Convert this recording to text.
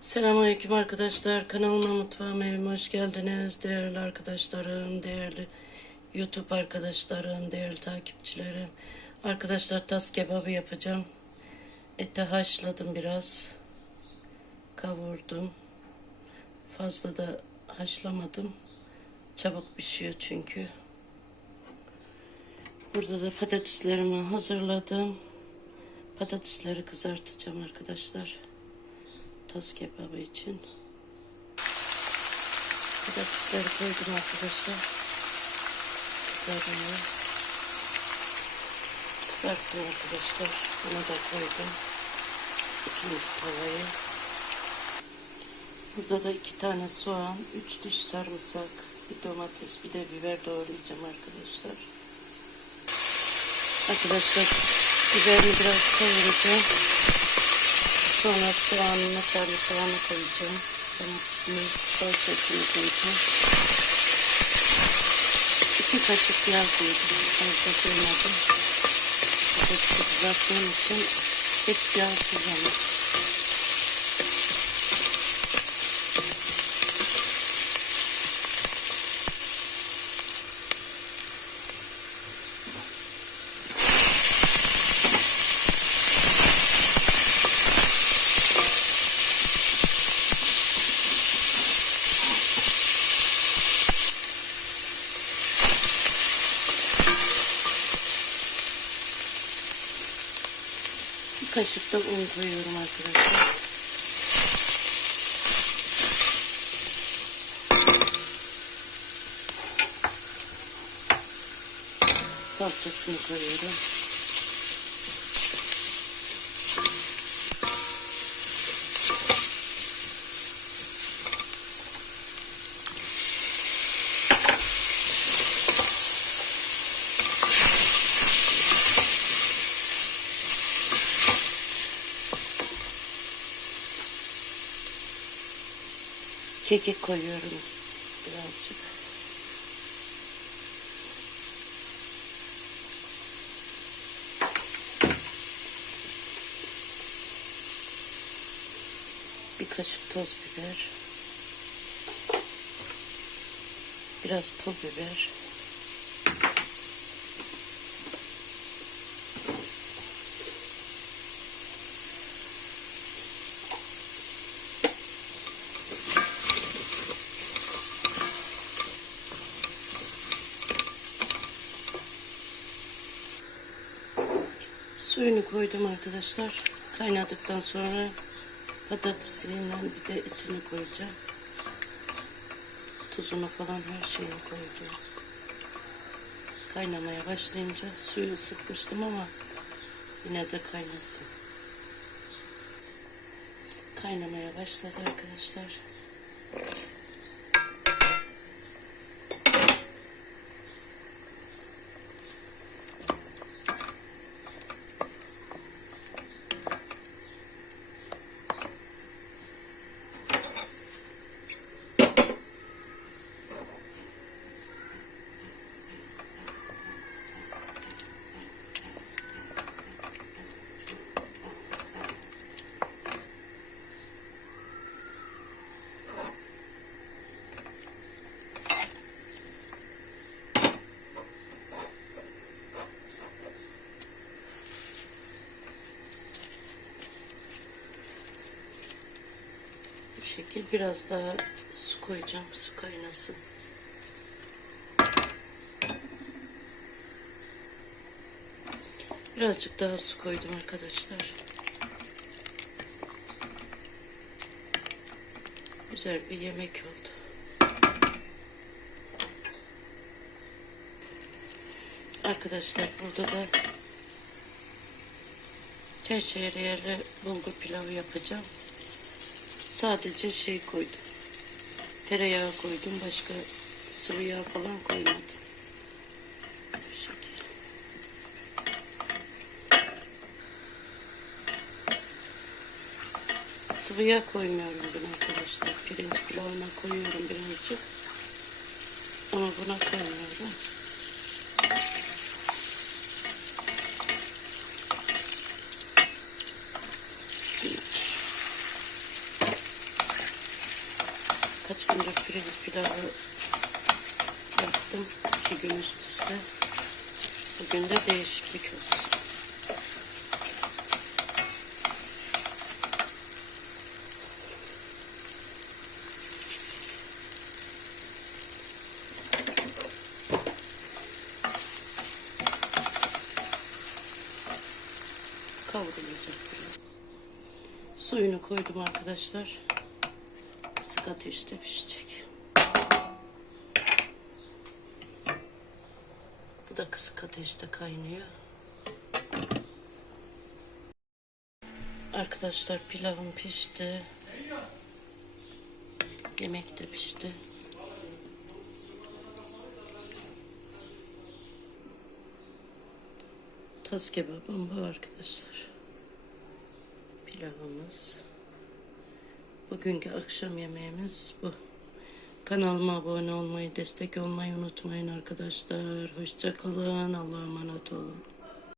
Selamünaleyküm arkadaşlar. Kanalıma mutfağıma evime hoş geldiniz. Değerli arkadaşlarım, değerli YouTube arkadaşlarım, değerli takipçilerim. Arkadaşlar tas kebabı yapacağım. Eti haşladım biraz. Kavurdum. Fazla da haşlamadım. Çabuk pişiyor çünkü. Burada da patateslerimi hazırladım. Patatesleri kızartacağım arkadaşlar tas kebabı için. Patatesleri koydum arkadaşlar. Kızarıyor. Kızarttım arkadaşlar. Bunu da koydum. İkinci tavayı. Burada da iki tane soğan, üç diş sarımsak, bir domates, bir de biber doğrayacağım arkadaşlar. Arkadaşlar biberini biraz kavuracağım. Sonra soğanını, sarımsağını koyacağım. Domatesini, salça etini koyacağım. İki kaşık yağ koydum. Fazla koymadım. Hepsi kızarttığım için hep yağ kullandım. Bir kaşık da un koyuyorum arkadaşlar. Salçasını koyuyorum. Kekik koyuyorum birazcık. Bir kaşık toz biber. Biraz pul biber. Suyunu koydum arkadaşlar. Kaynadıktan sonra patatesiyle bir de etini koyacağım. Tuzunu falan her şeyini koydum. Kaynamaya başlayınca suyu ısıtmıştım ama yine de kaynasın. Kaynamaya başladı arkadaşlar. Şekil biraz daha su koyacağım. Su kaynasın. Birazcık daha su koydum arkadaşlar. Güzel bir yemek oldu. Arkadaşlar burada da teşehiriyeli bulgur pilavı yapacağım. Sadece şey koydum. Tereyağı koydum. Başka sıvı yağ falan koymadım. Bu şekilde. Sıvı yağ koymuyorum ben arkadaşlar. Pirinç pilavına koyuyorum birazcık. Ama buna koymuyorum. Kaç gündür pirinç pilavı yaptım. İki gün üst üste. Bugün de değişiklik olsun. Kavrulacak biraz. Suyunu koydum arkadaşlar. Kısık ateşte pişecek. Bu da kısık ateşte kaynıyor. Arkadaşlar pilavım pişti. Yemek de pişti. Tas kebabım bu arkadaşlar. Pilavımız. Bugünkü akşam yemeğimiz bu. Kanalıma abone olmayı, destek olmayı unutmayın arkadaşlar. Hoşça kalın. Allah'a emanet olun.